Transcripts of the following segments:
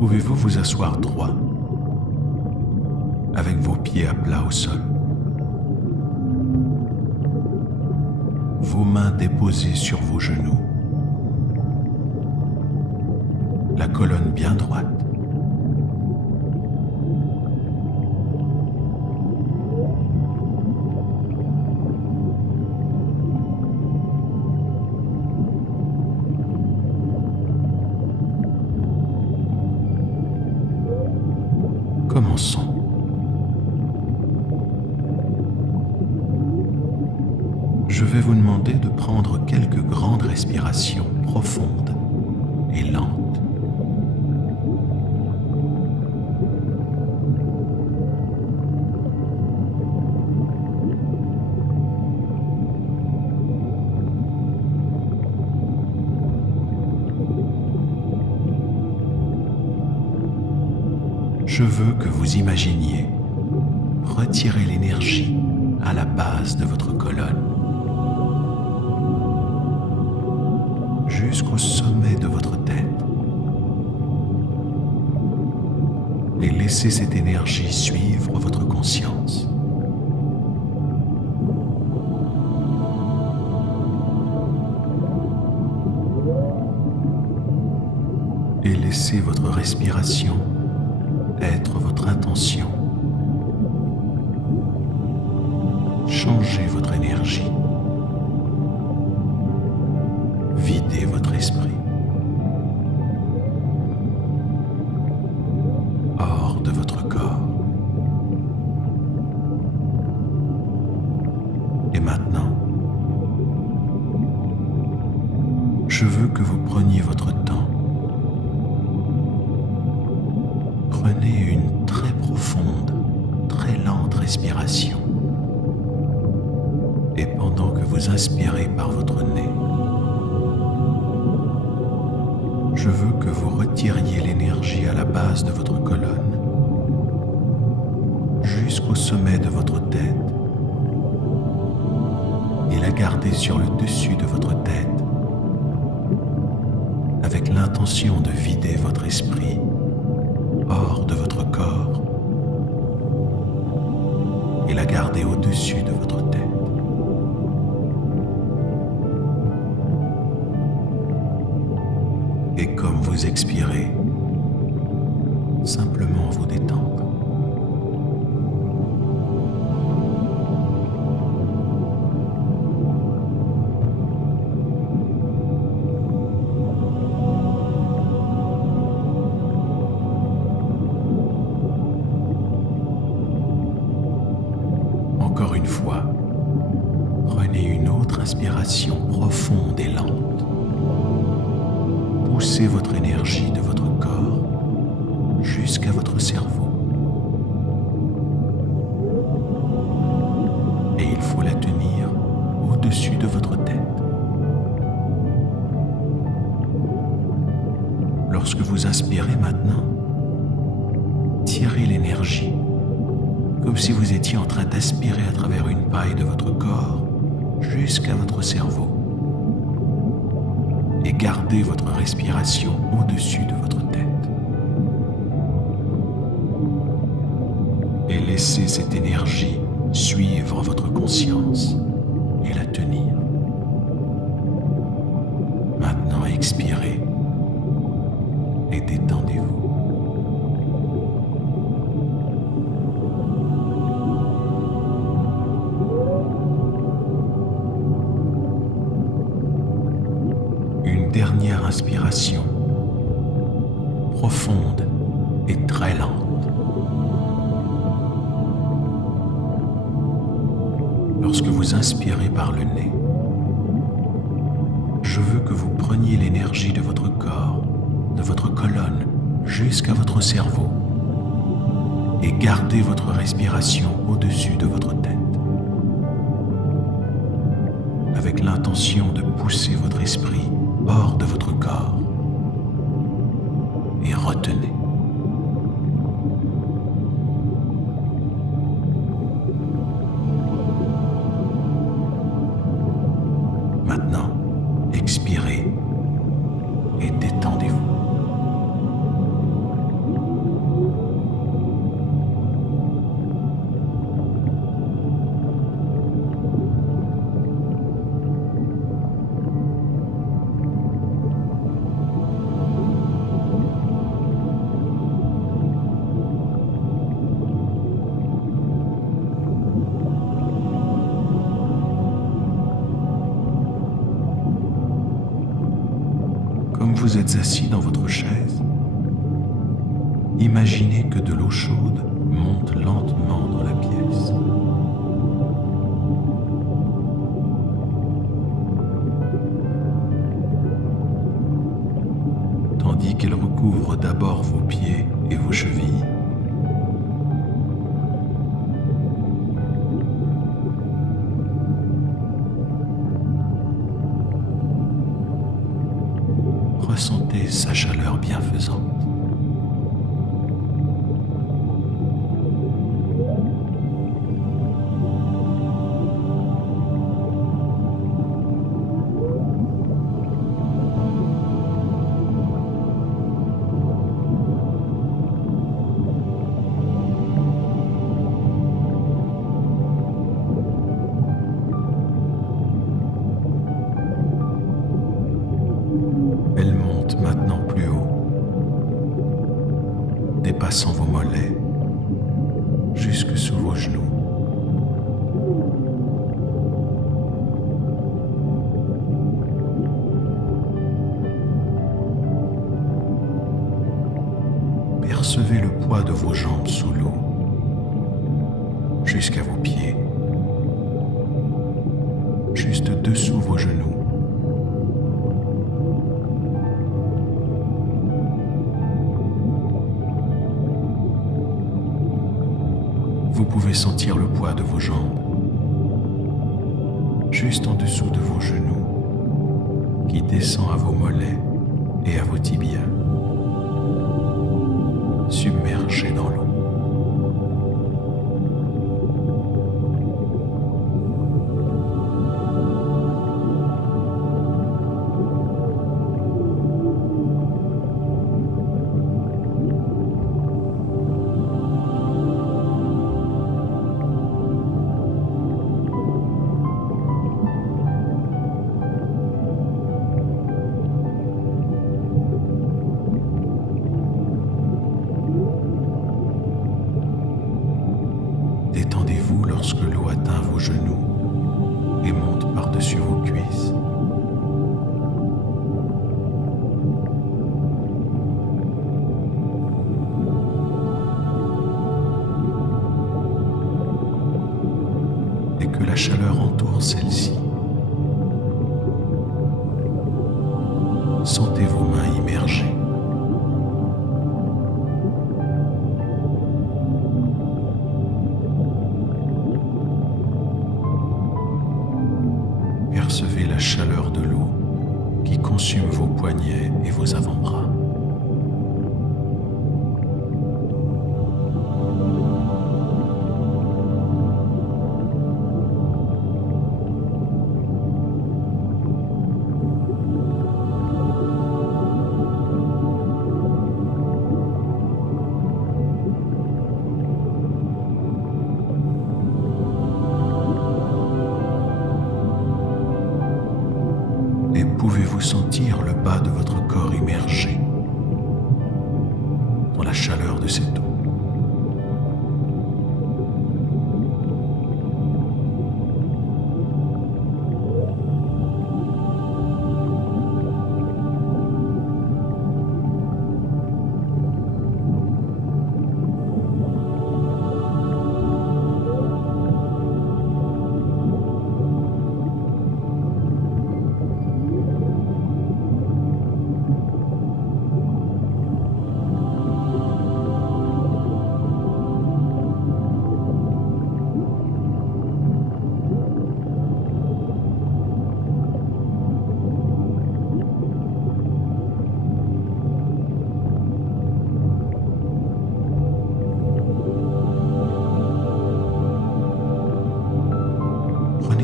Pouvez-vous vous asseoir droit, avec vos pieds à plat au sol, vos mains déposées sur vos genoux, la colonne bien droite. Commençons. Je vais vous demander de prendre quelques grandes respirations profondes et lentes. Je veux que vous imaginiez retirer l'énergie à la base de votre colonne, jusqu'au sommet de votre tête, et laissez cette énergie suivre votre conscience. Et laissez votre respiration être votre intention. Changez votre énergie. Videz votre esprit. Hors de votre corps. Et maintenant, je veux que vous preniez votre temps. Prenez une très profonde, très lente respiration. Et pendant que vous inspirez par votre nez, je veux que vous retiriez l'énergie à la base de votre colonne, jusqu'au sommet de votre tête, et la gardez sur le dessus de votre tête, avec l'intention de vider votre esprit hors de votre corps et la garder au-dessus de votre tête. Et comme vous expirez, simplement vous détendre. Encore une fois, prenez une autre inspiration profonde et lente. Poussez votre énergie de votre corps jusqu'à votre cerveau. Et il faut la tenir au-dessus de votre tête. Lorsque vous inspirez maintenant, tirez l'énergie comme si vous étiez en train d'aspirer à travers une paille de votre corps jusqu'à votre cerveau. Et gardez votre respiration au-dessus de votre tête. Et laissez cette énergie suivre votre conscience et la tenir. Maintenant, expirez et détendez-vous. Dernière inspiration, profonde et très lente. Lorsque vous inspirez par le nez, je veux que vous preniez l'énergie de votre corps, de votre colonne, jusqu'à votre cerveau et gardez votre respiration au-dessus de votre tête, avec l'intention de pousser votre esprit hors de votre corps et retenez. Maintenant, expirez et détendez-vous. vous êtes assis dans votre chaise, imaginez que de l'eau chaude monte lentement dans la pièce. Tandis qu'elle recouvre d'abord vos pieds et vos chevilles, ressentez sa chaleur bienfaisante. Elle monte maintenant plus haut, dépassant vos mollets, jusque sous vos genoux. Percevez le poids de vos jambes sous l'eau, jusqu'à vos pieds, juste dessous vos genoux. Vous pouvez sentir le poids de vos jambes, juste en dessous de vos genoux, qui descend à vos mollets et à vos tibias, submergés dans l'eau. Détendez-vous lorsque l'eau atteint vos genoux et monte par-dessus vos cuisses. Et que la chaleur entoure celle-ci. Sentez vos mains immergées. Percevez la chaleur de l'eau qui consume vos poignets et vos avant-bras. Et pouvez-vous sentir le bas de votre corps immergé dans la chaleur de cette eau?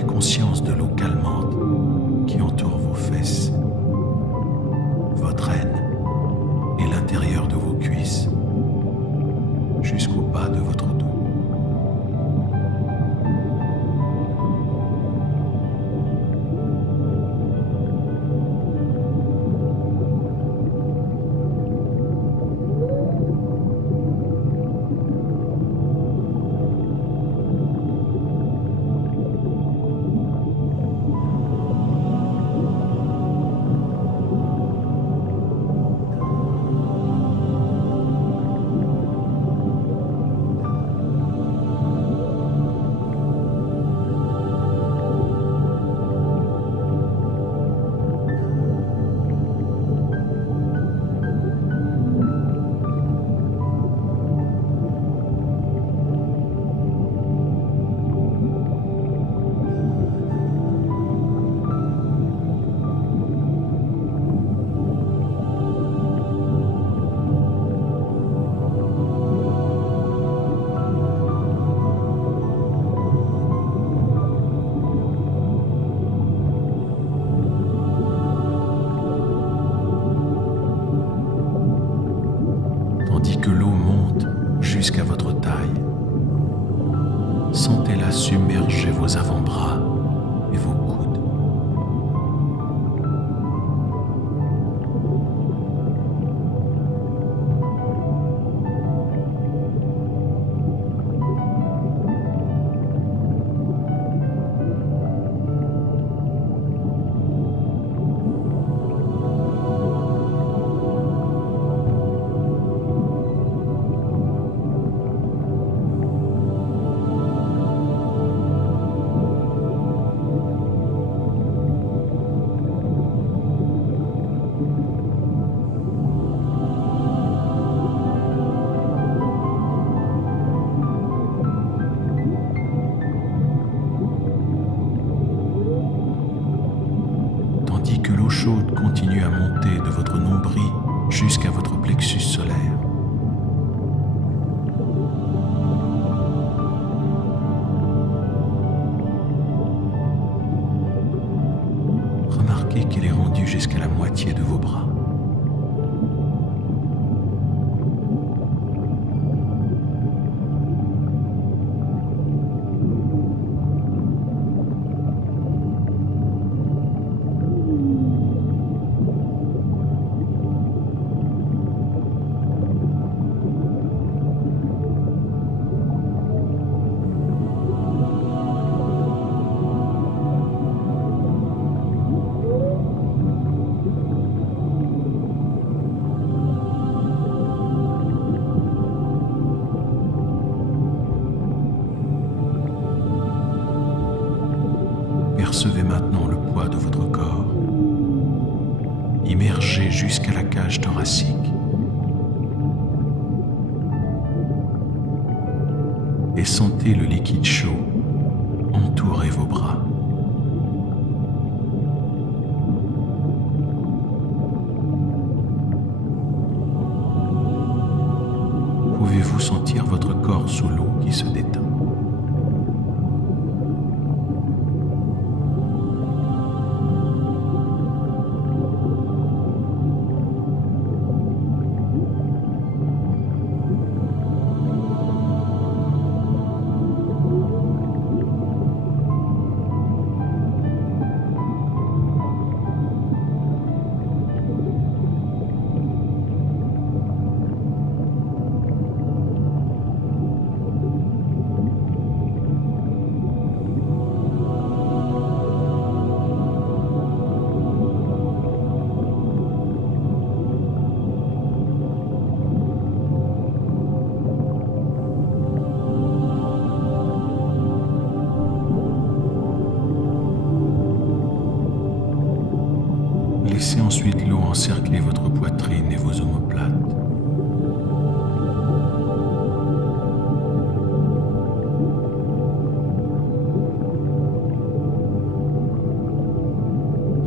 Conscience de l'eau calmante qui entoure vos fesses, votre aine et l'intérieur de vos cuisses, jusqu'au bas de votre dos. Sentez-la submerger vos avant-bras et vos coudes. Tandis que l'eau chaude continue à monter de votre nombril jusqu'à votre plexus solaire. Remarquez qu'elle est rendue jusqu'à la moitié de vos bras. Percevez maintenant le poids de votre corps, immergé jusqu'à la cage thoracique. Et sentez le liquide chaud entourer vos bras. Pouvez-vous sentir votre corps sous l'eau qui se détend? Laissez ensuite l'eau encercler votre poitrine et vos omoplates.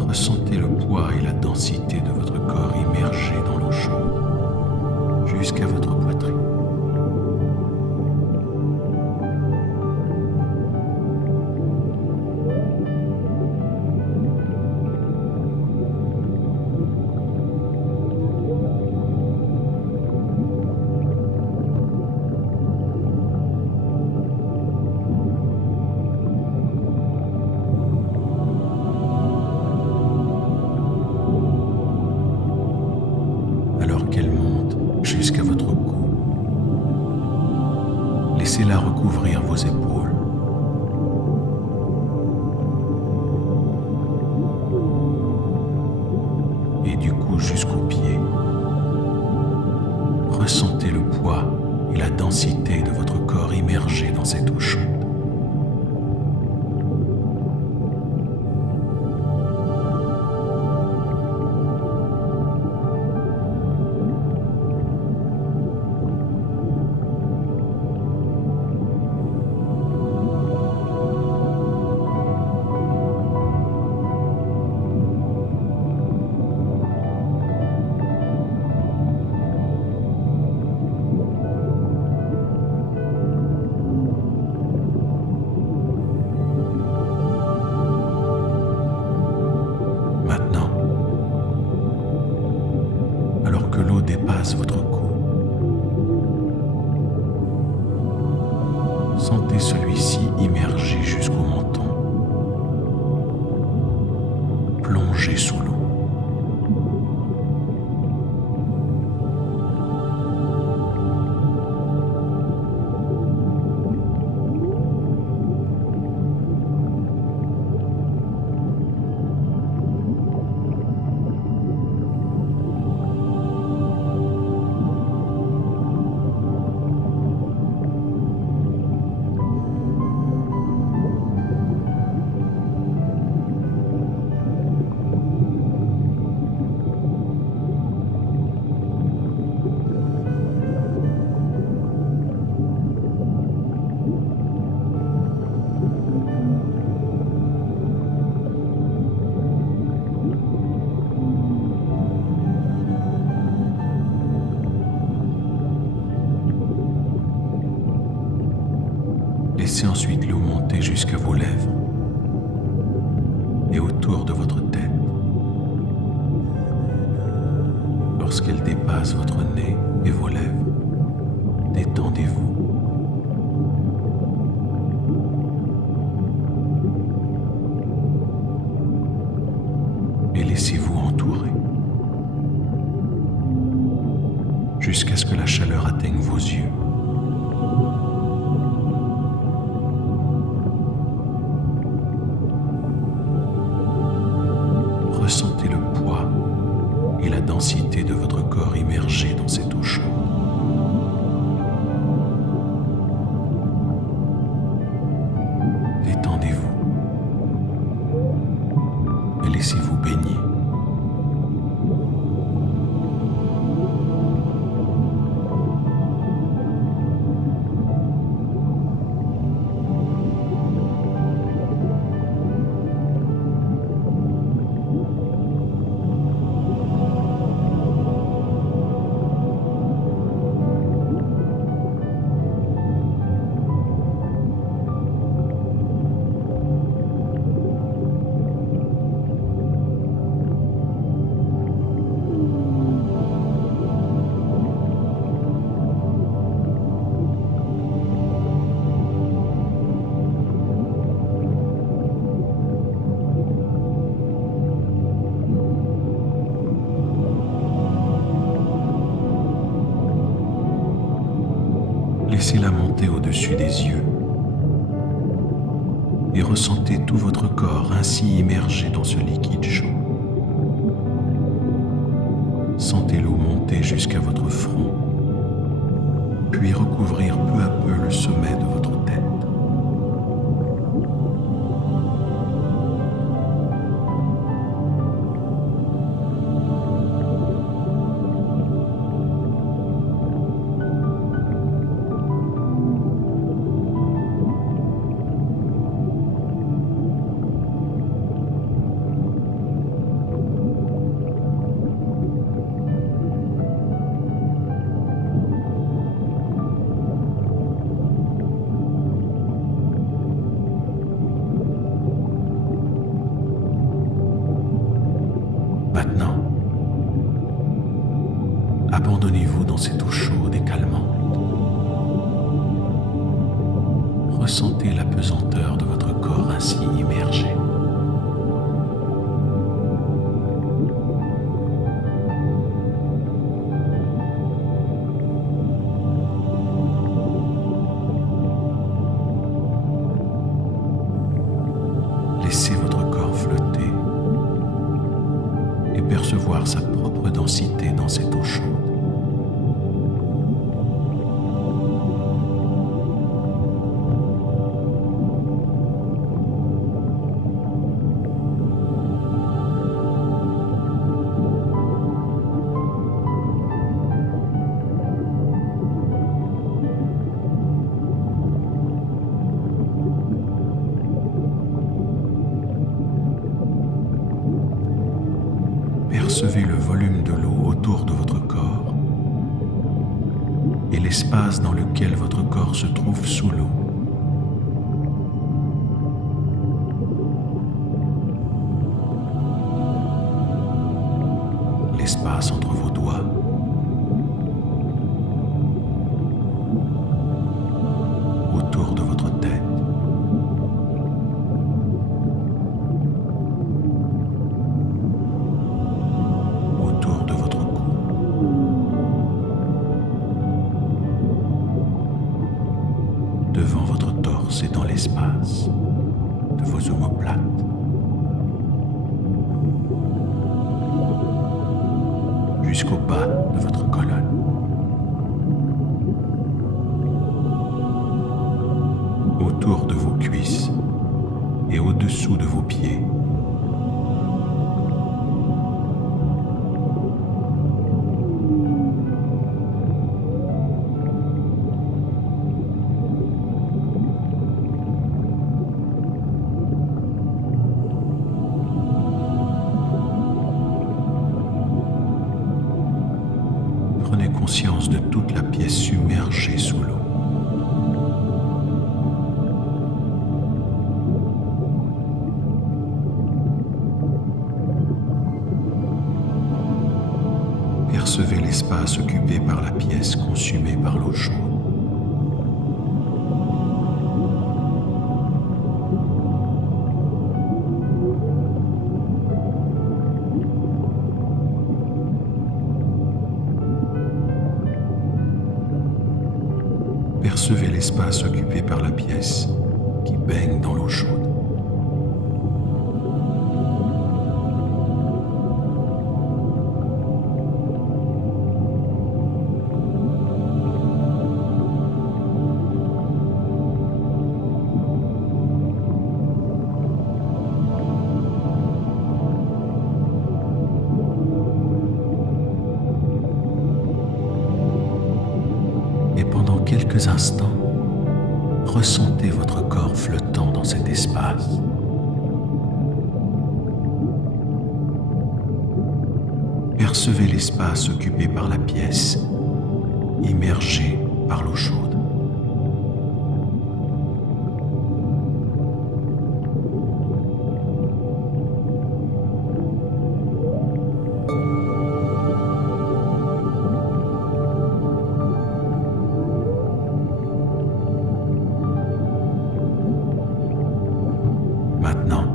Ressentez le poids et la densité de votre corps immergé dans l'eau chaude jusqu'à votre poitrine. Celui-ci immergé jusqu'au menton, plongé sous l'eau. Laissez ensuite l'eau monter jusqu'à vos lèvres et autour de votre tête. Lorsqu'elle dépasse votre nez et vos lèvres, détendez-vous. Et laissez-vous entourer jusqu'à ce que la chaleur atteigne vos yeux. Ressentez le poids et la densité de votre corps immergé dans cette eau chaude. Détendez-vous et laissez-vous baigner. Laissez-la monter au-dessus des yeux et ressentez tout votre corps ainsi immergé dans ce liquide chaud. Sentez l'eau monter jusqu'à votre front, puis recouvrir peu à peu le sommet de votre tête. Maintenant, abandonnez-vous dans cette eau chaude et calmante. Ressentez la pesanteur de votre corps ainsi immergé. Laissez votre corps flotter et percevoir sa propre densité dans cette eau chaude. Percevez le volume de l'eau autour de votre corps et l'espace dans lequel votre corps se trouve sous l'eau. L'espace entre vos doigts. Autour de votre tête. l'espace de vos omoplates. Jusqu'au bas de votre colonne. Autour de vos cuisses et au-dessous de vos pieds. Prenez conscience de toute la pièce submergée sous l'eau. Percevez l'espace occupé par la pièce consumée par l'eau chaude. Percevez l'espace occupé par la pièce qui baigne dans l'eau chaude. Et pendant quelques instants, ressentez votre corps flottant dans cet espace. Percevez l'espace occupé par la pièce, immergé par l'eau chaude. Maintenant,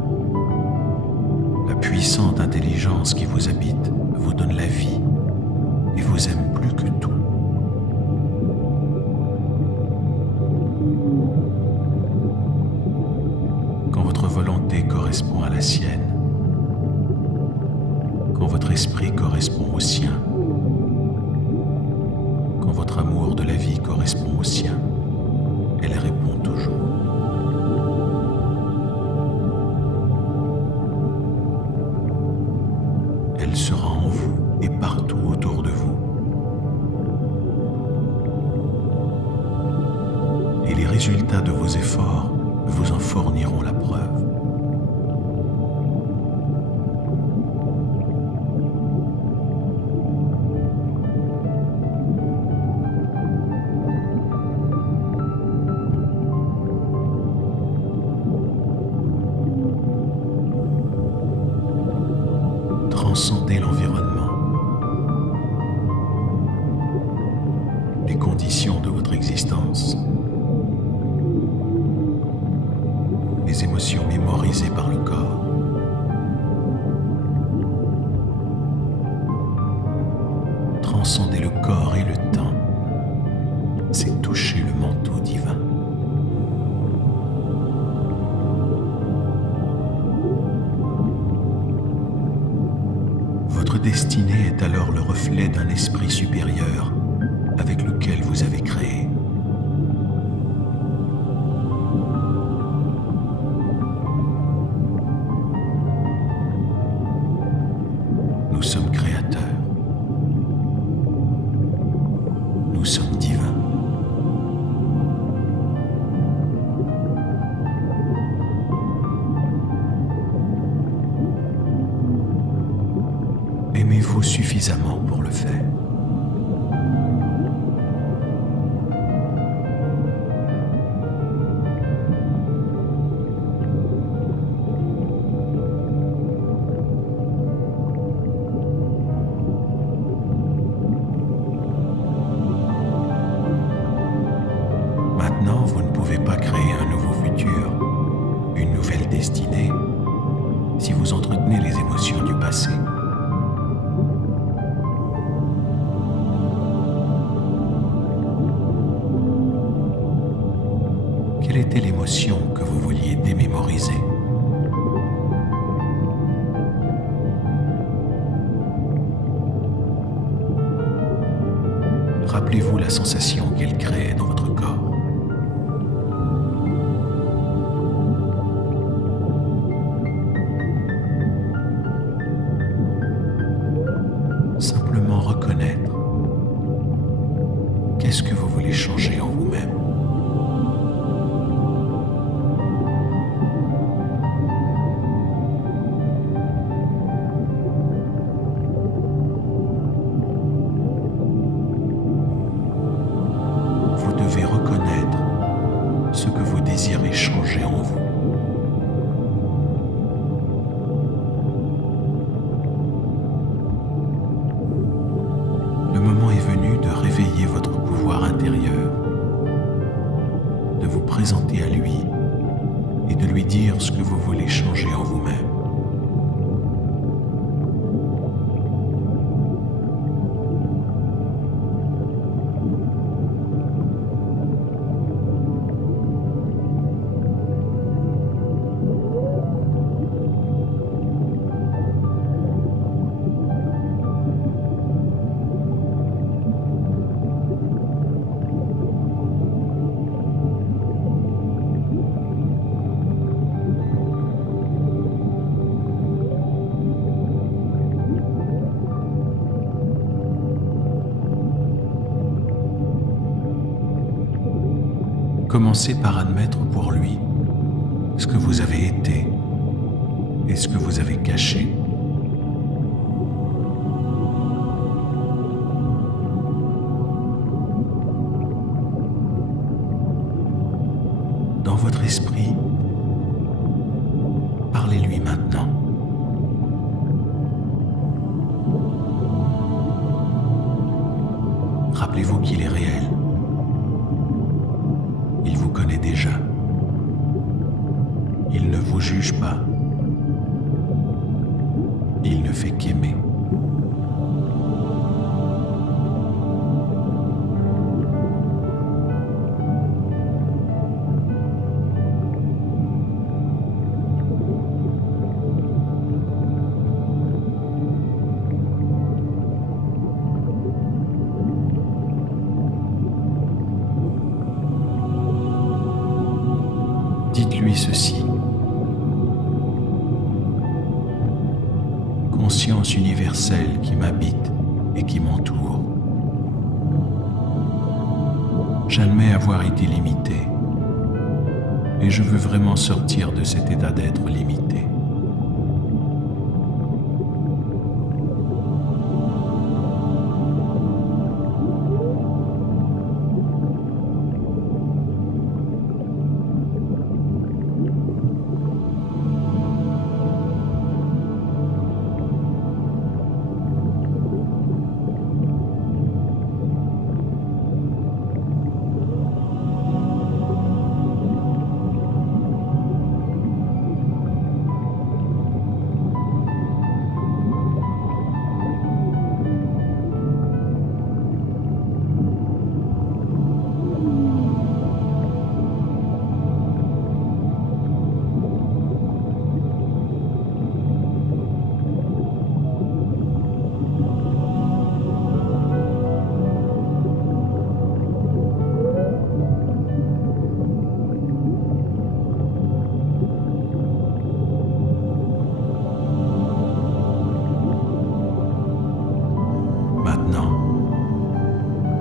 la puissante intelligence qui vous habite vous donne la vie et vous aime plus que tout. Quand votre volonté correspond à la sienne, quand votre esprit correspond au sien, quand votre amour de la vie correspond au sien, elle répond toujours. Elle sera en vous et partout autour de vous. Et les résultats de vos efforts vous en fourniront la preuve. Transcendez l'environnement, les conditions de votre existence, les émotions mémorisées par le corps. Transcender le corps et le temps, c'est toucher le manteau divin. Votre destinée est alors le reflet d'un esprit supérieur avec lequel vous avez créé. Nous sommes créateurs. Nous sommes divins. Aimez-vous suffisamment pour le faire. Maintenant, vous ne pouvez pas créer un nouveau futur, une nouvelle destinée, si vous entretenez les émotions du passé. l'avez mémorisé. Rappelez-vous la sensation qu'elle crée dans votre corps. Simplement reconnaître qu'est-ce que vous voulez changer en vous-même. Vous devez reconnaître ce que vous désirez changer en vous. Le moment est venu de réveiller votre pouvoir intérieur, de vous présenter à lui et de lui dire ce que vous voulez changer en vous-même. Commencez par admettre pour lui ce que vous avez été et ce que vous avez caché. Dans votre esprit, parlez-lui maintenant. Rappelez-vous qu'il est réel. Il vous connaît déjà. Il ne vous juge pas. Il ne fait qu'aimer. Dites-lui ceci. Conscience universelle qui m'habite et qui m'entoure. J'admets avoir été limité et je veux vraiment sortir de cet état d'être limité.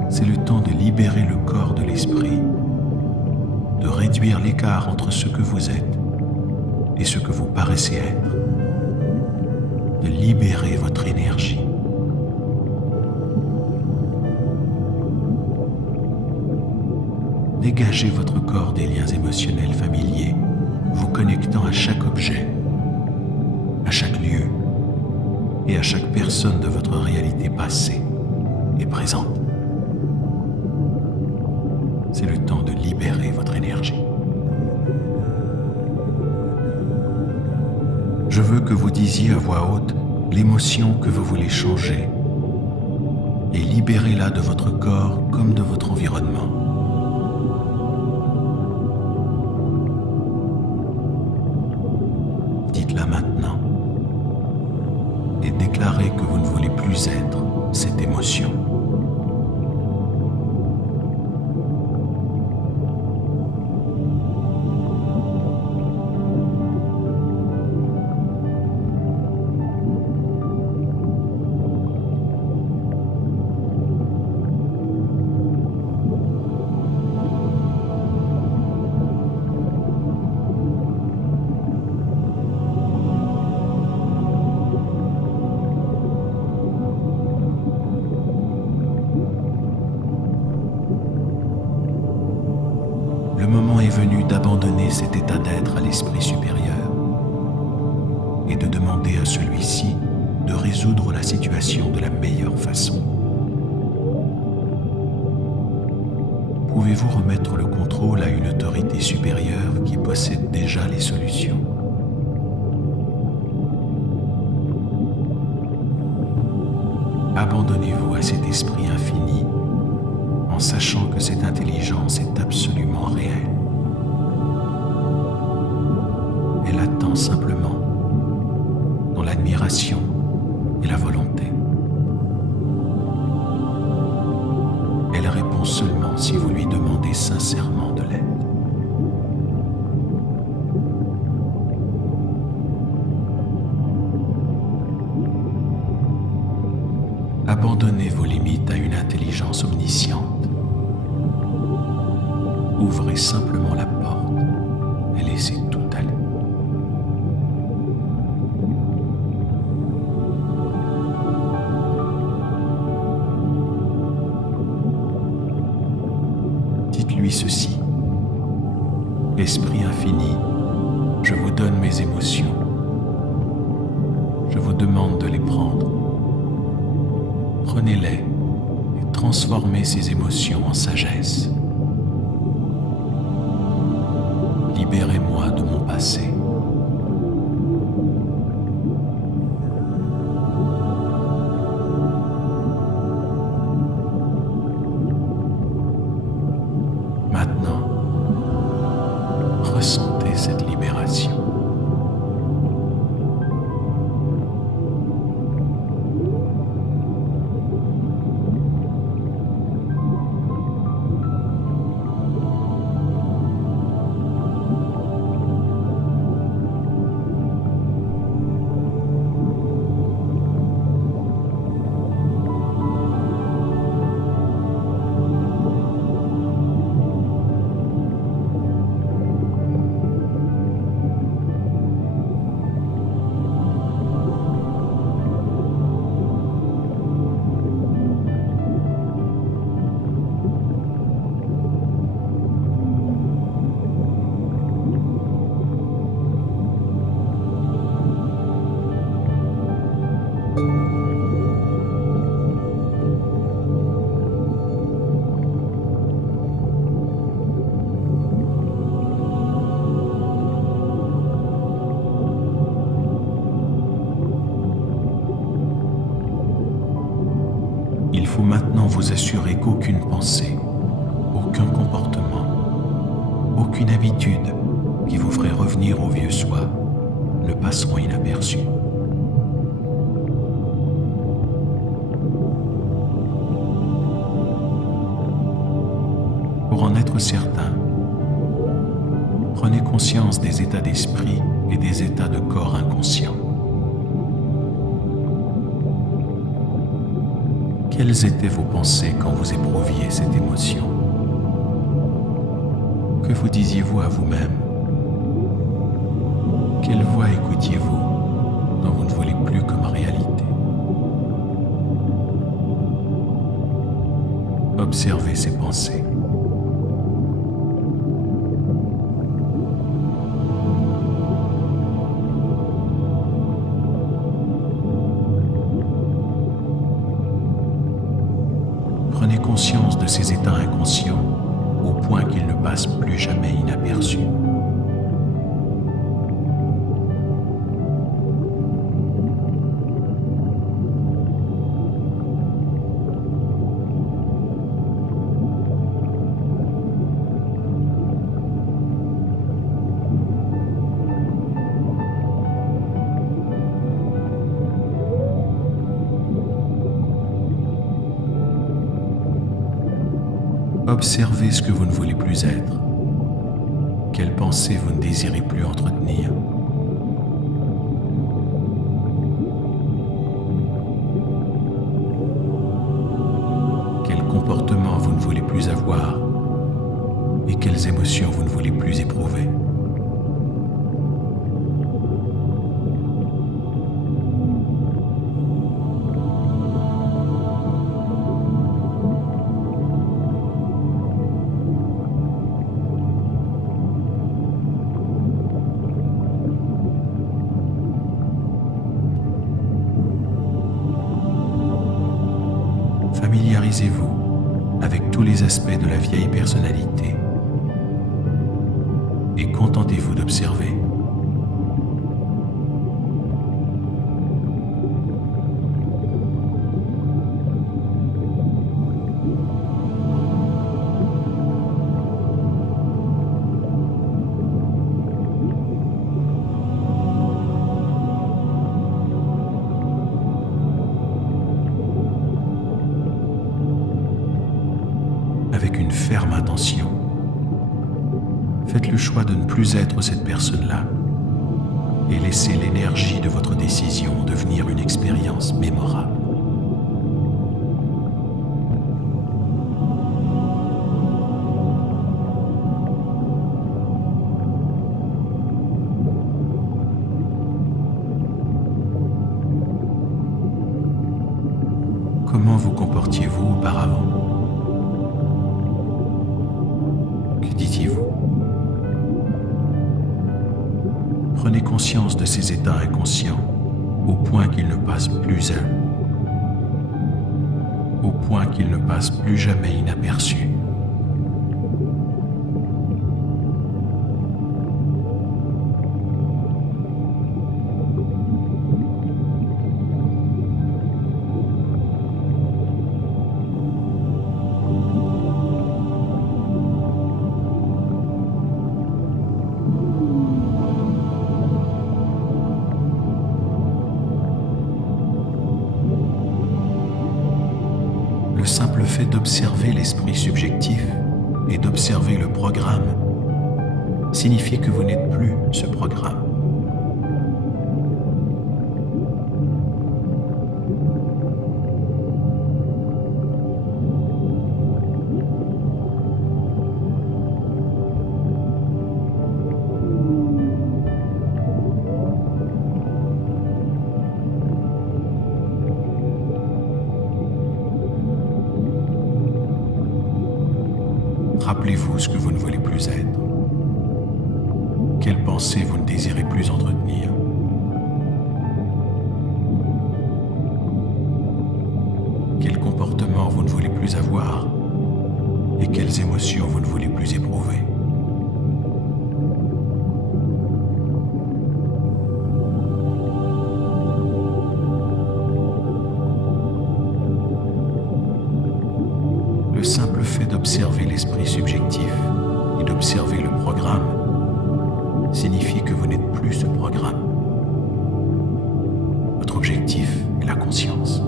C'est le temps de libérer le corps de l'esprit, de réduire l'écart entre ce que vous êtes et ce que vous paraissez être, de libérer votre énergie. Dégagez votre corps des liens émotionnels familiers, vous connectant à chaque objet, à chaque lieu et à chaque personne de votre réalité passée et présente. C'est le temps de libérer votre énergie. Je veux que vous disiez à voix haute l'émotion que vous voulez changer et libérez-la de votre corps comme de votre environnement. plus être cette émotion. Le moment est venu d'abandonner cet état d'être à l'esprit supérieur et de demander à celui-ci de résoudre la situation de la meilleure façon. Pouvez-vous remettre le contrôle à une autorité supérieure qui possède déjà les solutions? Abandonnez-vous à cet esprit infini en sachant que cette intelligence est absolument réelle. Elle attend simplement dans l'admiration et la volonté. Elle répond seulement si vous lui demandez sincèrement de l'aide. Abandonnez vos limites à une intelligence omnisciente. Ouvrez simplement la porte et laissez tout aller. Dites-lui ceci. Esprit infini, je vous donne mes émotions. Je vous demande de les prendre. Prenez-les et transformez ces émotions en sagesse. Libérez-moi de mon passé. Maintenant, ressentez cette libération. Il faut maintenant vous assurer qu'aucune pensée, aucun comportement, aucune habitude qui vous ferait revenir au vieux soi ne passeront inaperçus. Pour en être certain, prenez conscience des états d'esprit et des états de corps inconscients. Quelles étaient vos pensées quand vous éprouviez cette émotion? Que vous disiez-vous à vous-même? Quelle voix écoutiez-vous dont vous ne voulez plus comme réalité? Observez ces pensées. Prenez conscience de ces états inconscients au point qu'ils ne passent plus jamais inaperçus. Observez ce que vous ne voulez plus être. Quelles pensées vous ne désirez plus entretenir. Quels comportements vous ne voulez plus avoir et quelles émotions vous ne voulez plus éprouver. Familiarisez-vous avec tous les aspects de la vieille personnalité et contentez-vous d'observer. Avec une ferme intention, faites le choix de ne plus être cette personne-là et laissez l'énergie de votre décision devenir une expérience mémorable. Comment vous comportiez-vous auparavant ? Que disiez-vous ? Prenez conscience de ces états inconscients au point qu'ils ne passent plus au point qu'ils ne passent plus jamais inaperçus. Le simple fait d'observer l'esprit subjectif et d'observer le programme signifie que vous n'êtes plus ce programme. Rappelez-vous ce que vous ne voulez plus être. Quelles pensées vous ne désirez plus entretenir. Quels comportements vous ne voulez plus avoir et quelles émotions vous ne voulez plus éprouver. Le simple fait d'observer l'esprit subjectif et d'observer le programme signifie que vous n'êtes plus ce programme. Votre objectif est la conscience.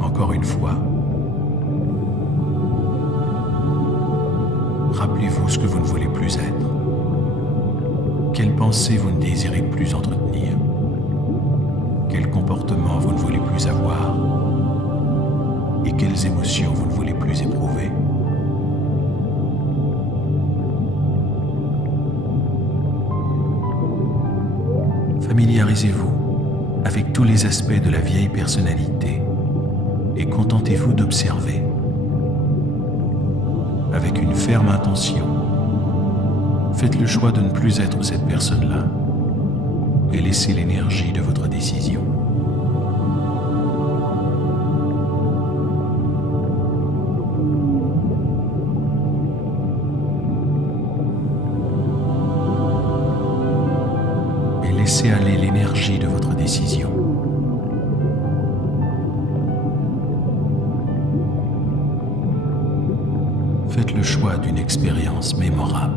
Encore une fois, rappelez-vous ce que vous ne voulez plus être. Quelles pensées vous ne désirez plus entretenir. Quels comportements vous ne voulez plus avoir. Et quelles émotions vous ne voulez plus éprouver. Familiarisez-vous avec tous les aspects de la vieille personnalité et contentez-vous d'observer. Avec une ferme intention, faites le choix de ne plus être cette personne-là et laissez l'énergie de votre décision. décision. Faites le choix d'une expérience mémorable.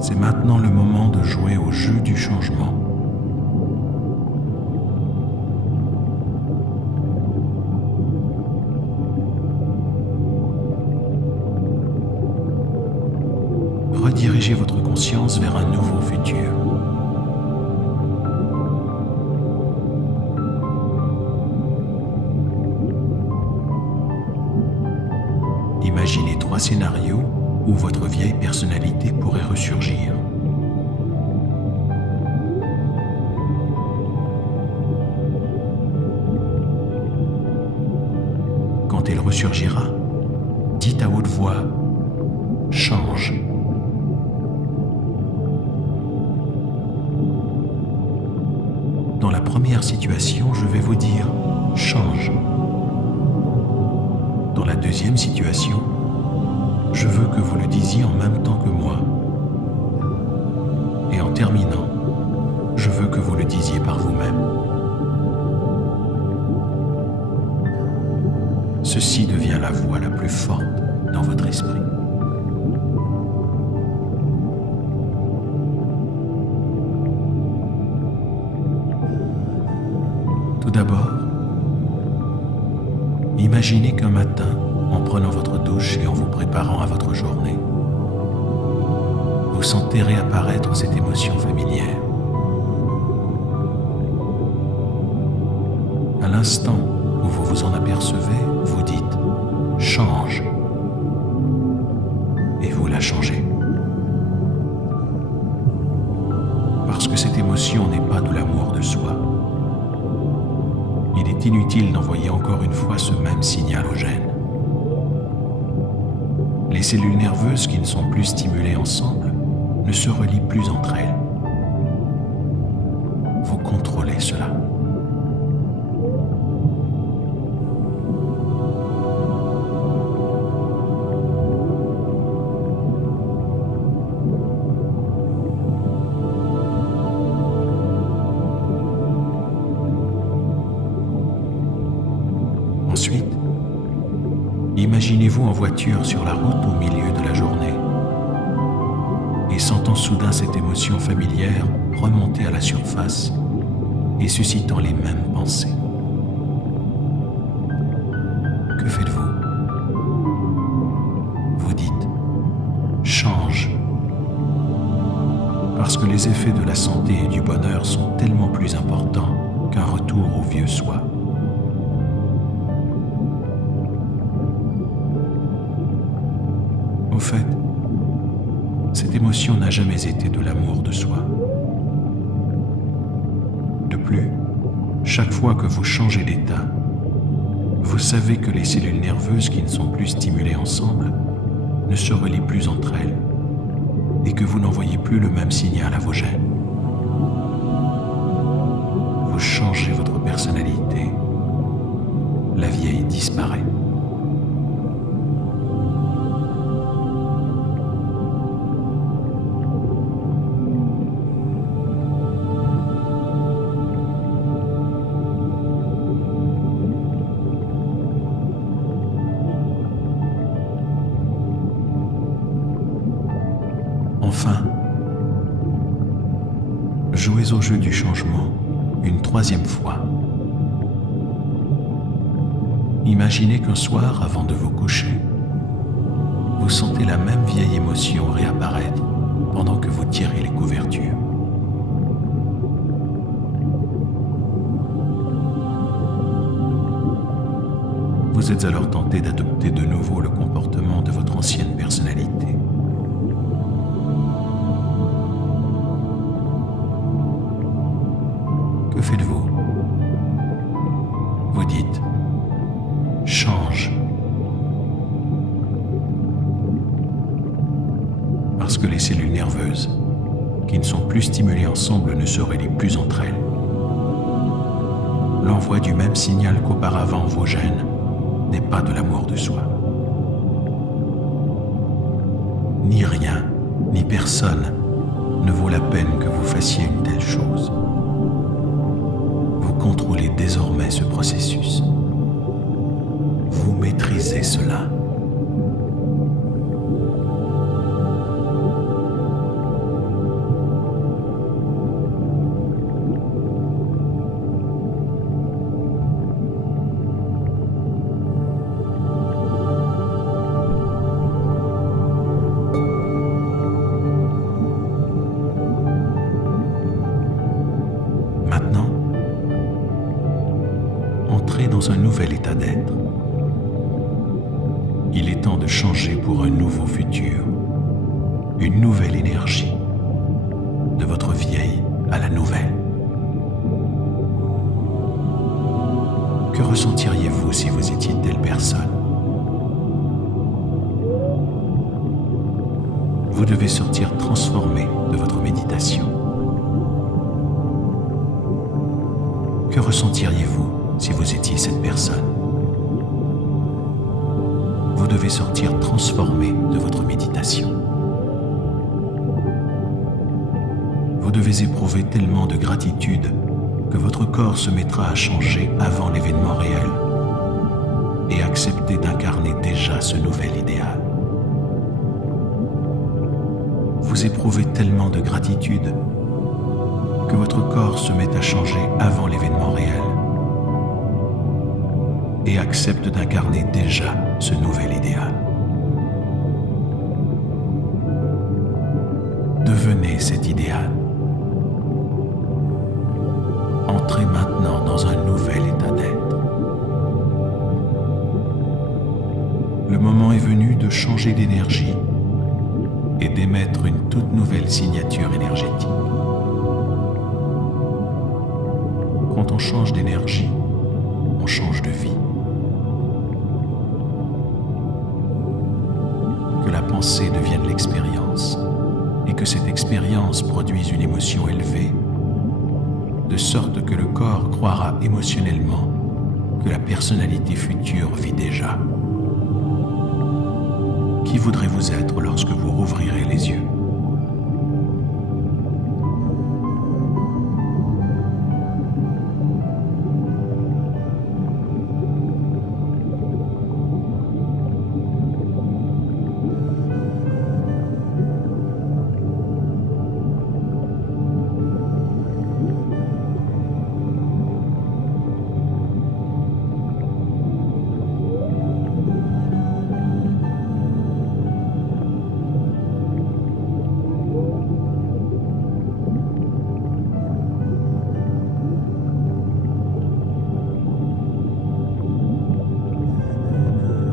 C'est maintenant le moment de jouer au jeu du changement. Redirigez votre conscience vers un nouveau futur. Imaginez 3 scénarios où votre vieille personnalité pourrait ressurgir. Quand elle ressurgira, dites à haute voix « Change ». Dans la première situation, je vais vous dire « Change ». Dans la deuxième situation, je veux que vous le disiez en même temps que moi. Et en terminant, je veux que vous le disiez par vous-même. Ceci devient la voix la plus forte dans votre esprit. Tout d'abord, imaginez qu'un matin, en prenant votre douche et en vous préparant à votre journée, vous sentez réapparaître cette émotion familière. À l'instant où vous vous en apercevez, vous dites « change » et vous la changez. Parce que cette émotion n'est pas de l'amour de soi. Il est inutile d'envoyer encore une fois ce même signal au gène. Les cellules nerveuses qui ne sont plus stimulées ensemble ne se relient plus entre elles. Vous contrôlez cela. Ensuite, imaginez-vous en voiture sur la route au milieu de la journée et sentant soudain cette émotion familière remonter à la surface et suscitant les mêmes pensées. Que faites-vous? Vous dites « change » parce que les effets de la santé et du bonheur sont tellement plus importants qu'un retour au vieux soi. Au fait, cette émotion n'a jamais été de l'amour de soi. De plus, chaque fois que vous changez d'état, vous savez que les cellules nerveuses qui ne sont plus stimulées ensemble ne se relient plus entre elles et que vous n'envoyez plus le même signal à vos gènes. Vous changez votre personnalité. La vieille disparaît. Enfin, jouez au jeu du changement une 3e fois. Imaginez qu'un soir, avant de vous coucher, vous sentez la même vieille émotion réapparaître pendant que vous tirez les couvertures. Vous êtes alors tenté d'adopter de nouveau le comportement de votre ancienne personnalité. Que faites-vous? Vous dites que les cellules nerveuses, qui ne sont plus stimulées ensemble, ne se relient plus entre elles. L'envoi du même signal qu'auparavant vos gènes n'est pas de l'amour de soi. Ni rien, ni personne ne vaut la peine que vous fassiez une telle chose. Vous contrôlez désormais ce processus. Vous maîtrisez cela. Maintenant, entrez dans un nouvel état d'être. Il est temps de changer pour un nouveau futur, une nouvelle énergie, de votre vieille à la nouvelle. Que ressentiriez-vous si vous étiez telle personne? Vous devez sortir transformé de votre méditation. Que ressentiriez-vous si vous étiez cette personne? Vous devez sortir transformé de votre méditation. Vous devez éprouver tellement de gratitude que votre corps se mettra à changer avant l'événement réel et accepter d'incarner déjà ce nouvel idéal. Vous éprouvez tellement de gratitude que votre corps se met à changer avant l'événement réel et accepte d'incarner déjà ce nouvel idéal. Devenez cet idéal. Entrez maintenant dans un nouvel état d'être. Le moment est venu de changer d'énergie et d'émettre une toute nouvelle signature énergétique. Quand on change d'énergie, on change de vie. Que la pensée devienne l'expérience et que cette expérience produise une émotion élevée, de sorte que le corps croira émotionnellement que la personnalité future vit déjà. Qui voudrez-vous être lorsque vous rouvrirez les yeux?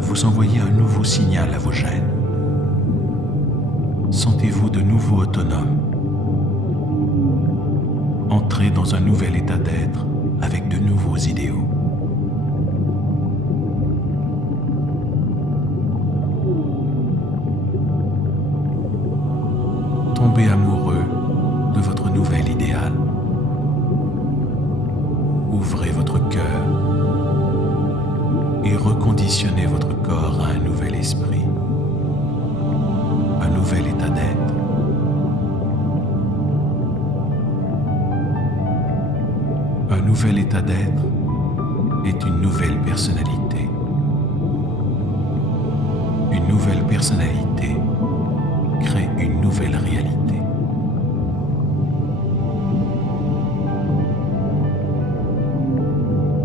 Vous envoyez un nouveau signal à vos gènes. Sentez-vous de nouveau autonome. Entrez dans un nouvel état d'être avec de nouveaux idéaux. Tombez amoureux de votre nouvel idéal. Ouvrez votre cœur et reconditionnez votre corps à un nouvel esprit, un nouvel état d'être. Un nouvel état d'être est une nouvelle personnalité. Une nouvelle personnalité crée une nouvelle réalité.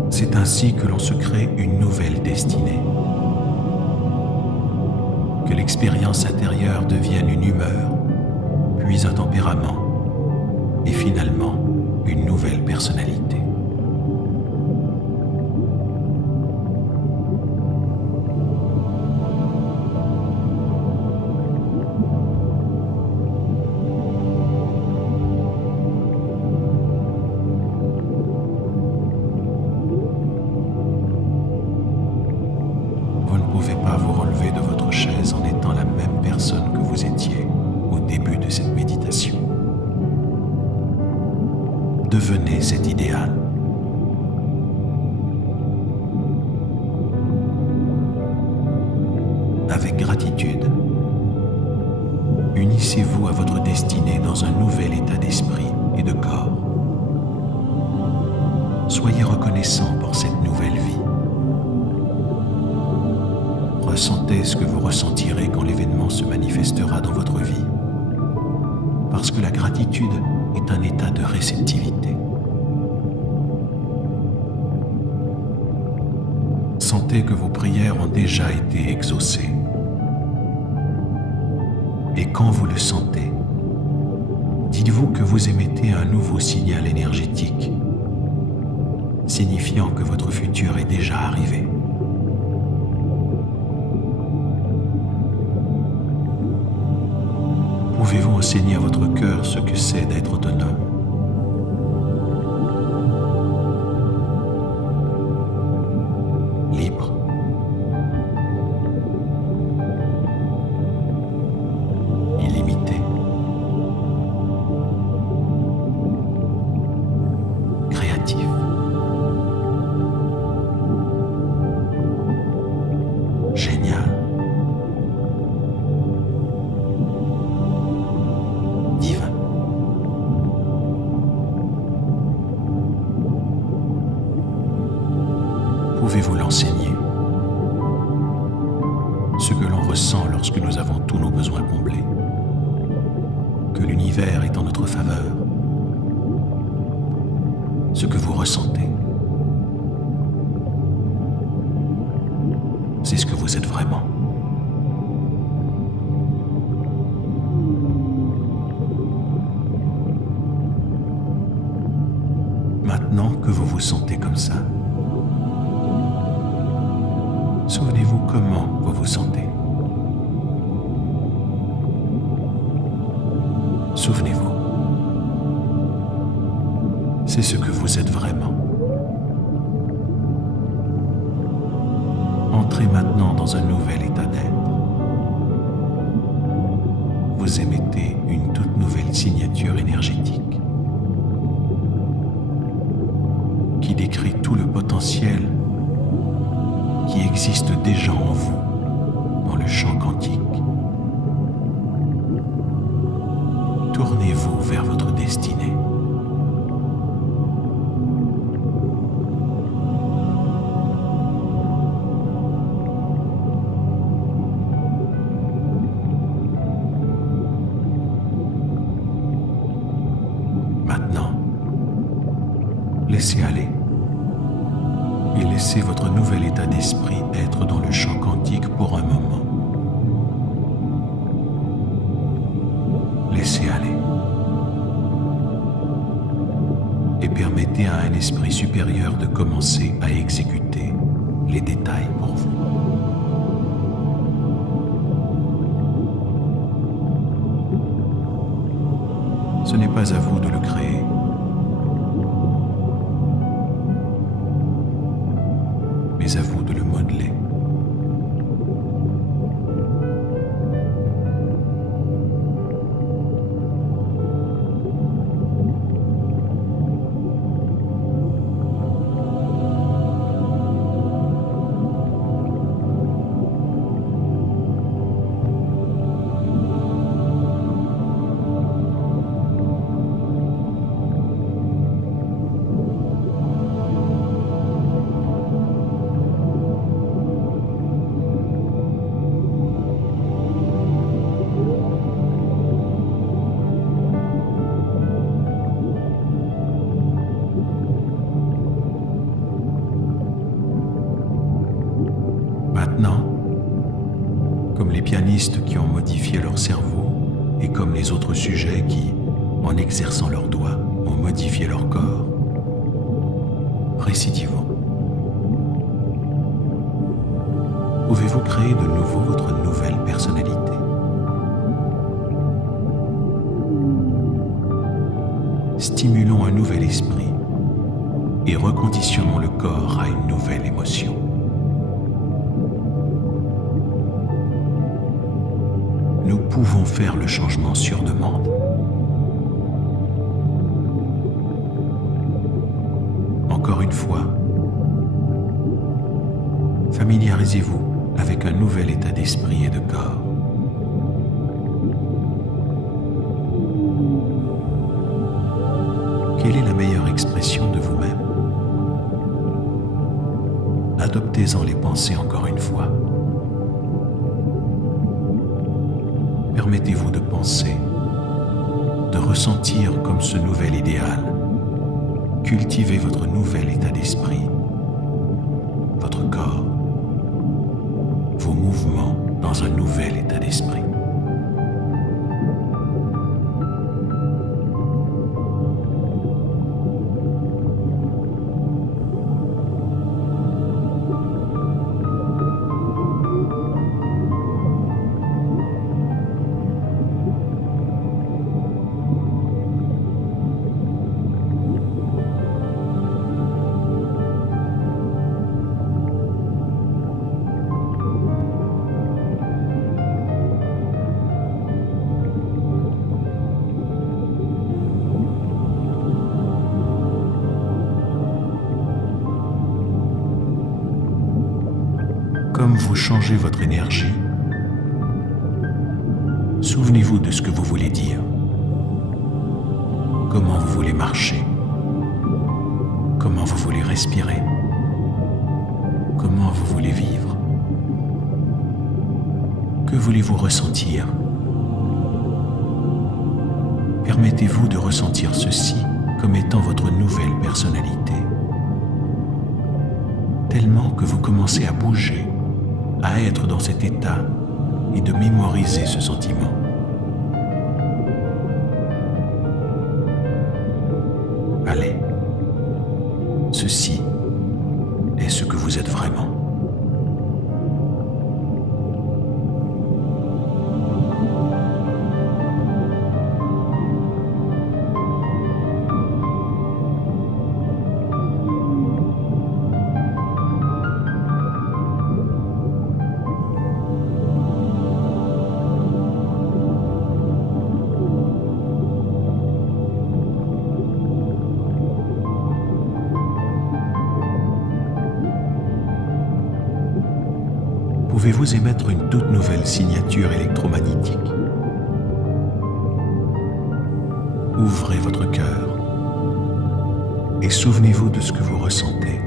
C'est ainsi que l'on se crée une nouvelle destinée. Que l'expérience intérieure devienne une humeur, puis un tempérament, et finalement une nouvelle personnalité. Vous ne pouvez pas vous relever de votre chaise en étant la même personne que vous étiez au début de cette méditation. Devenez cet idéal. Avec gratitude, unissez-vous à votre destinée dans un nouvel état d'esprit et de corps. Soyez reconnaissant pour cette nouvelle vie. Ressentez ce que vous ressentirez quand l'événement se manifestera dans votre vie, parce que la gratitude est un état de réceptivité. Sentez que vos prières ont déjà été exaucées. Et quand vous le sentez, dites-vous que vous émettez un nouveau signal énergétique, signifiant que votre futur est déjà arrivé. Pouvez-vous enseigner à votre cœur ce que c'est d'être autonome? Libre. Illimité. Créatif. Génial. Divin. Pouvez-vous l'enseigner? Ce que l'on ressent lorsque nous avons tous nos besoins comblés, que l'univers est en notre faveur, ce que vous ressentez, c'est ce que vous êtes vraiment. Maintenant que vous vous sentez comme ça, souvenez-vous comment vous vous sentez. Souvenez-vous. C'est ce que vous êtes vraiment. Entrez maintenant dans un nouvel état d'être. Vous émettez une toute nouvelle signature énergétique qui décrit tout le potentiel qui existe déjà en vous dans le champ quantique. Tournez-vous vers votre destinée. Maintenant, laissez aller et laissez votre nouvel état d'esprit être dans le champ quantique pour un moment. Laissez aller et permettez à un esprit supérieur de commencer à exécuter les détails pour vous. Ce n'est pas à vous de le créer. Mais à vous de le modeler. Maintenant, comme les pianistes qui ont modifié leur cerveau et comme les autres sujets qui, en exerçant leurs doigts, ont modifié leur corps, récidivons. Pouvez-vous créer de nouveau votre nouvelle personnalité? Stimulons un nouvel esprit et reconditionnons le corps à une nouvelle émotion. nous pouvons faire le changement sur demande. Encore une fois, familiarisez-vous avec un nouvel état d'esprit et de corps. Quelle est la meilleure expression de vous-même? Adoptez-en les pensées encore une fois. Permettez-vous de penser, de ressentir comme ce nouvel idéal. Cultivez votre nouvel état d'esprit, votre corps, vos mouvements dans un nouvel état d'esprit. Comme vous changez votre énergie, souvenez-vous de ce que vous voulez dire, comment vous voulez marcher, comment vous voulez respirer, comment vous voulez vivre, que voulez-vous ressentir. Permettez-vous de ressentir ceci comme étant votre nouvelle personnalité, tellement que vous commencez à bouger, à être dans cet état et de mémoriser ce sentiment. Allez, ceci est ce que vous êtes vraiment. Pouvez-vous émettre une toute nouvelle signature électromagnétique? Ouvrez votre cœur et souvenez-vous de ce que vous ressentez.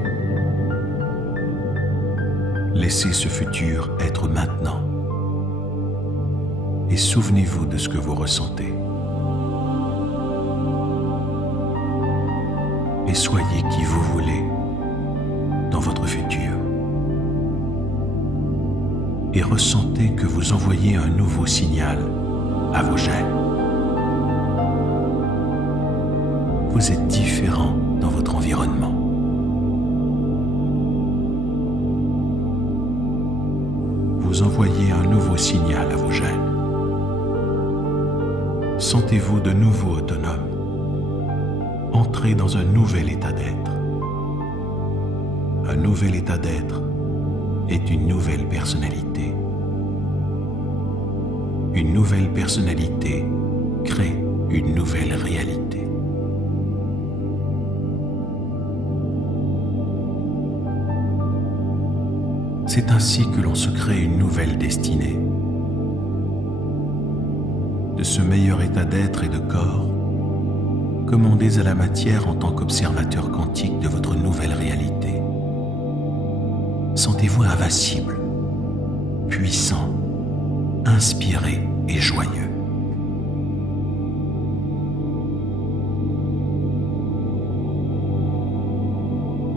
Laissez ce futur être maintenant et souvenez-vous de ce que vous ressentez. Et soyez qui vous voulez dans votre futur. Et ressentez que vous envoyez un nouveau signal à vos gènes. Vous êtes différent dans votre environnement. Vous envoyez un nouveau signal à vos gènes. Sentez-vous de nouveau autonome. Entrez dans un nouvel état d'être. Un nouvel état d'être est une nouvelle personnalité. Une nouvelle personnalité crée une nouvelle réalité. C'est ainsi que l'on se crée une nouvelle destinée. De ce meilleur état d'être et de corps, commandez à la matière en tant qu'observateur quantique de votre nouvelle réalité. Sentez-vous invincible, puissant, inspiré et joyeux.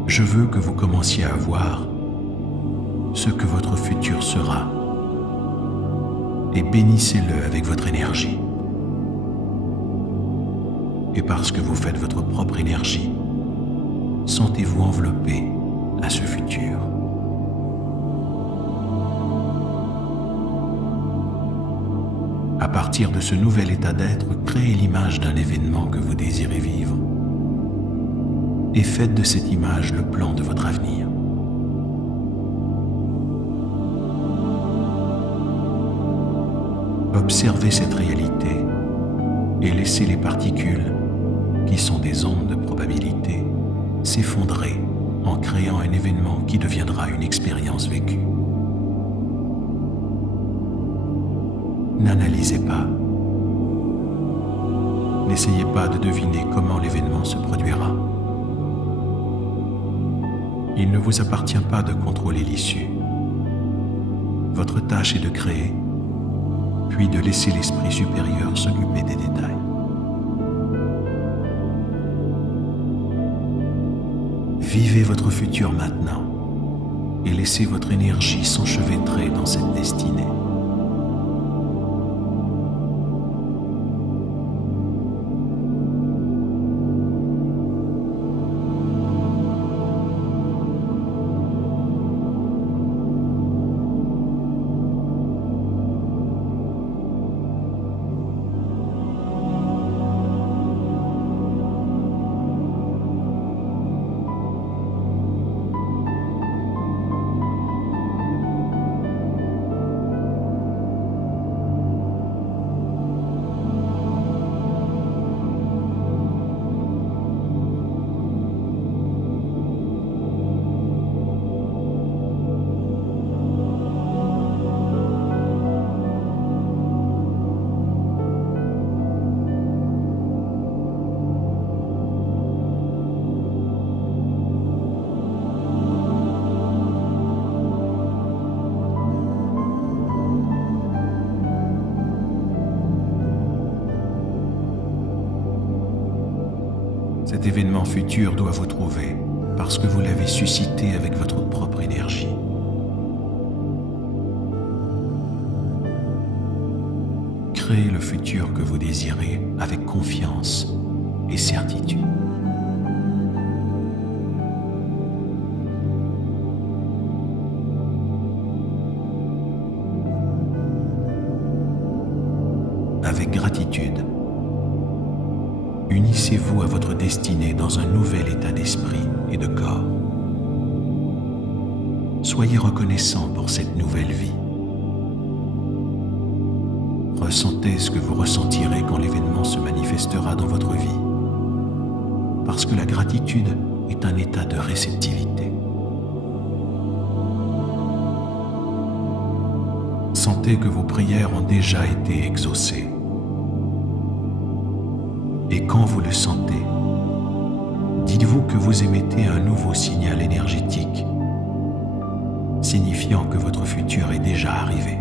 Je veux que vous commenciez à voir ce que votre futur sera et bénissez-le avec votre énergie. Et parce que vous faites votre propre énergie, sentez-vous enveloppé à ce futur. À partir de ce nouvel état d'être, créez l'image d'un événement que vous désirez vivre et faites de cette image le plan de votre avenir. Observez cette réalité et laissez les particules, qui sont des ondes de probabilité, s'effondrer en créant un événement qui deviendra une expérience vécue. N'analysez pas. N'essayez pas de deviner comment l'événement se produira. Il ne vous appartient pas de contrôler l'issue. Votre tâche est de créer, puis de laisser l'esprit supérieur s'occuper des détails. Vivez votre futur maintenant et laissez votre énergie s'enchevêtrer dans cette destinée. Cet événement futur doit vous trouver parce que vous l'avez suscité avec votre propre énergie. Créez le futur que vous désirez avec confiance et certitude. Avec gratitude, unissez-vous à votre destinée dans un nouvel état d'esprit et de corps. Soyez reconnaissant pour cette nouvelle vie. Ressentez ce que vous ressentirez quand l'événement se manifestera dans votre vie, parce que la gratitude est un état de réceptivité. Sentez que vos prières ont déjà été exaucées. Et quand vous le sentez, dites-vous que vous émettez un nouveau signal énergétique, signifiant que votre futur est déjà arrivé.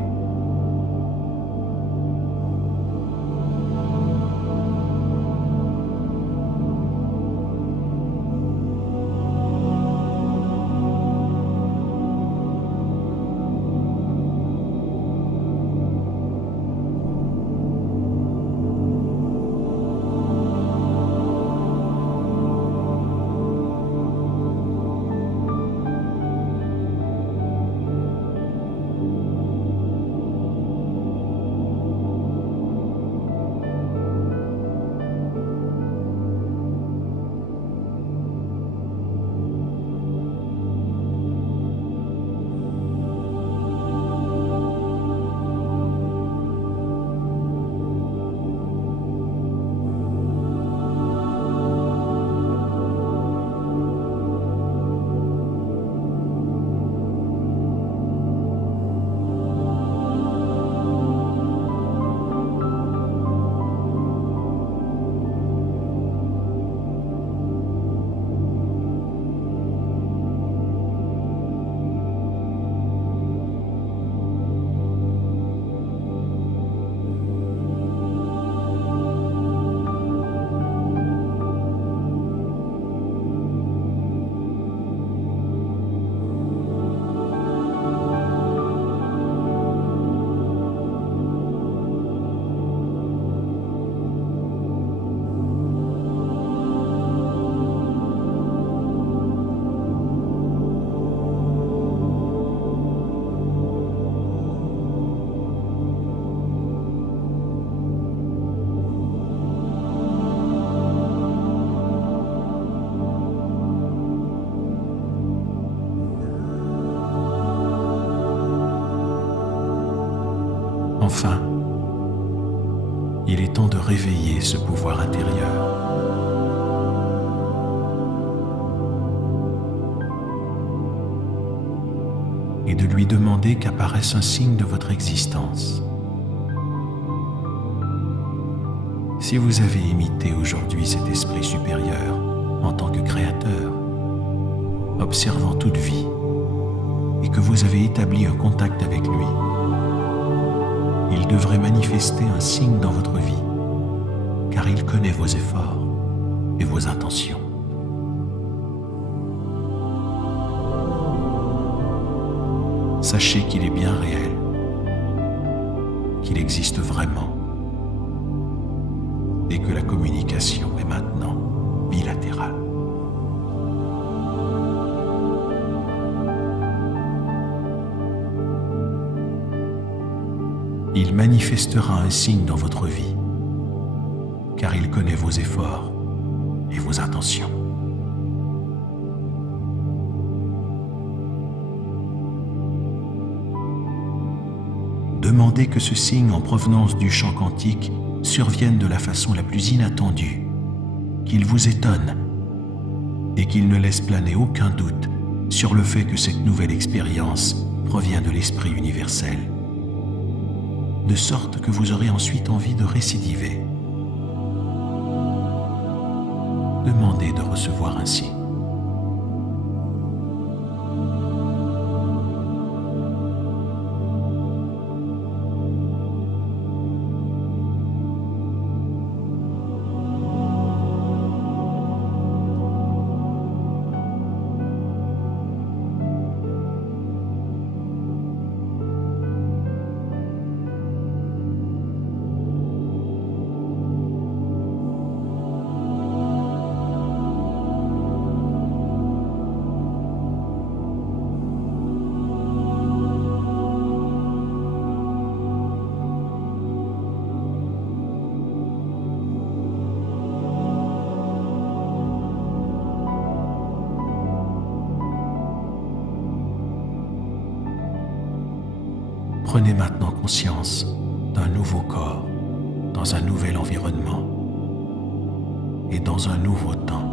Enfin, Il est temps de réveiller ce pouvoir intérieur. Et de lui demander qu'apparaisse un signe de votre existence. Si vous avez imité aujourd'hui cet esprit supérieur en tant que créateur, observant toute vie, et que vous avez établi un contact avec lui, il devrait manifester un signe dans votre vie, car il connaît vos efforts et vos intentions. Sachez qu'il est bien réel, qu'il existe vraiment, et que la communication est maintenant bilatérale. Il manifestera un signe dans votre vie, car il connaît vos efforts et vos intentions. Demandez que ce signe en provenance du champ quantique survienne de la façon la plus inattendue, qu'il vous étonne et qu'il ne laisse planer aucun doute sur le fait que cette nouvelle expérience provient de l'esprit universel, de sorte que vous aurez ensuite envie de récidiver. Demandez de recevoir un signe. Prenez maintenant conscience d'un nouveau corps, dans un nouvel environnement et dans un nouveau temps.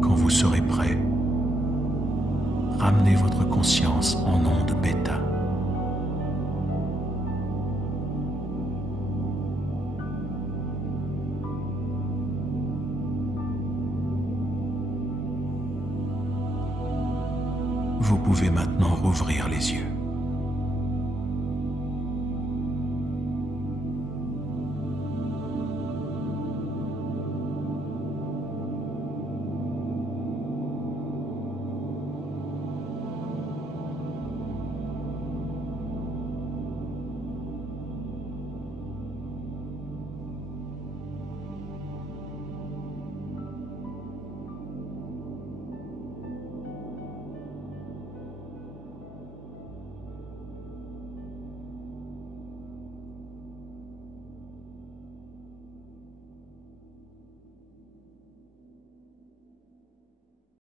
Quand vous serez prêt, ramenez votre conscience en onde bêta. Vous pouvez maintenant rouvrir les yeux.